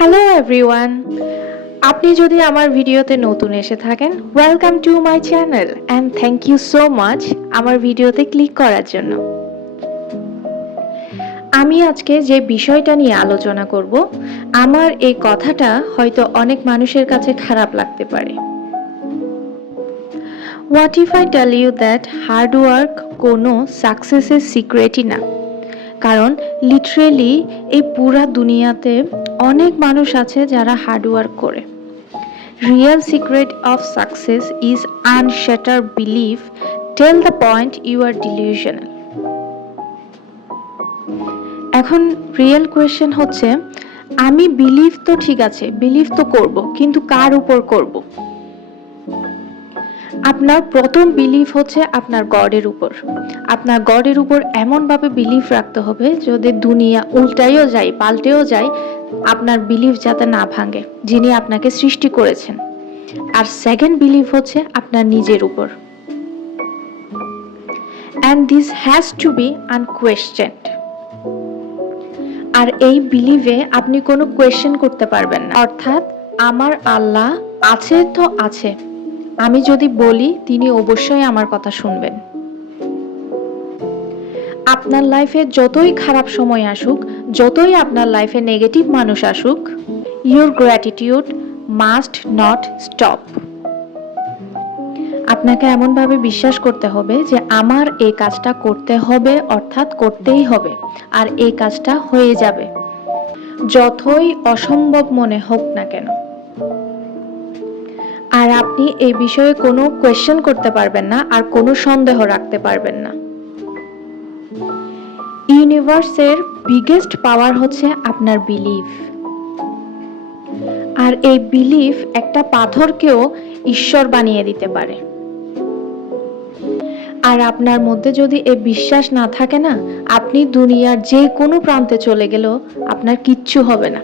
Hello everyone, আপনি যদি আমার ভিডিওতে নতুন এসে থাকেন, welcome to my channel and thank you so much আমার ভিডিওতে ক্লিক করার জন্য। আমি আজকে যে বিষয়টা নিয়ে আলোচনা করব, আমার এই কথাটা হয়তো অনেক মানুষের কাছে খারাপ লাগতে পারে। What if I tell you that hard work কোনো সাকসেসের সিক্রেটই না। কারণ লিটারেলি এই পুরা দুনিয়াতে অনেক মানুষ আছে যারা হার্ড ওয়ার্ক করে। Real secret of success is unshattered believe till the point you are delusional. এখন রিয়েল কোয়েশ্চেন হচ্ছে, আমি বিলিভ তো ঠিক আছে, বিলিভ তো করব, কিন্তু কার উপর করব? আপনার প্রথম বিলিভ হচ্ছে আপনার গডের উপর। আপনার গডের উপর এমনভাবে বিলিভ রাখতে হবে যদি দুনিয়া উল্টাইও যায়, পাল্টেও যায়, আপনার বিলিভ যাতে না ভাঙে, যিনি আপনাকে সৃষ্টি করেছেন। আর সেকেন্ড বিলিভ হচ্ছে আপনার নিজের উপর। And this has to be unquestioned. আর এই বিলিভে আপনি কোনো কোয়েশ্চেন করতে পারবেন না। অর্থাৎ আমার আল্লাহ আছে তো আছে, আমি যদি বলি তিনি অবশ্যই আমার কথা শুনবেন। আপনার লাইফে যতই খারাপ সময় আসুক, যতই আপনার লাইফে নেগেটিভ মানুষ আসুক, your gratitude must not stop. আপনাকে এমনভাবে বিশ্বাস করতে হবে যে আমার এই কাজটা করতে হবে, অর্থাৎ করতেই হবে, আর এই কাজটা হয়ে যাবে, যতই অসম্ভব মনে হোক না কেন। আর আপনি এই বিষয়ে কোনো কোয়েশ্চেন করতে পারবেন না, আর কোনো সন্দেহ রাখতে পারবেন না। ইউনিভার্সের বিগেস্ট পাওয়ার হচ্ছে আপনার বিলিভ। আর এই বিলিভ একটা পাথরকেও ঈশ্বর বানিয়ে দিতে পারে। আর আপনার মধ্যে যদি এই বিশ্বাস না থাকে না, আপনি দুনিয়ার যে কোনো প্রান্তে চলে গেলেও আপনার কিচ্ছু হবে না।